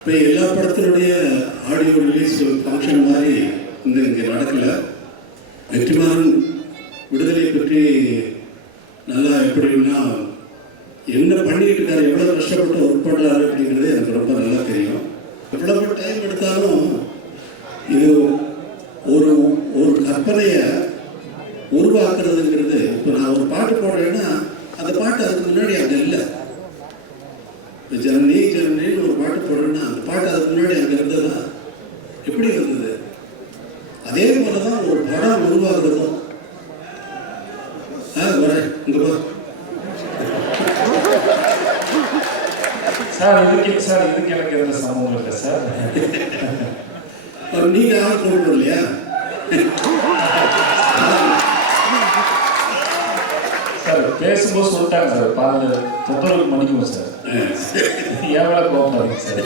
இப்போ எல்லா படத்தினுடைய ஆடியோ ரிலீஸ் ஃபங்க்ஷன் மாதிரி இங்கே நடக்கல. வெற்றிமாறன் விடுதலை பற்றி நல்லா எப்படின்னா என்ன பண்ணிட்டு இருக்காரு, எவ்வளோ கஷ்டப்பட்டு ஒர்க் பண்ணுறாரு அப்படிங்கிறது எனக்கு ரொம்ப நல்லா தெரியும். எவ்வளவு டைம் எடுத்தாலும் இது ஒரு ஒரு கற்பனையை உருவாக்குறதுங்கிறது. இப்போ நான் ஒரு பாட்டு போடுறேன்னா அந்த பாட்டு அதுக்கு முன்னாடி அங்கே இல்லை. இப்போ ஜனனி ஜனனின்னு ஒரு பாட்டு போடுறேன்னா அந்த பாட்டு அதுக்கு முன்னாடி அங்கே இருந்ததா எப்படி இருந்தது? அதே போல தான் ஒரு படம் உருவாக்குறதும். வரேன் இங்கே பா சார். இதுக்கு எனக்கு எந்த சம்பவம் இல்லை சார். நீங்க யாரும் சொல்லணும் இல்லையா? சார் பேசும்போது சொல்லிட்டாங்க சார், தொந்தரவுக்கு மன்னிக்குவோம் சார். எவ்வளோ கோபம் சார்.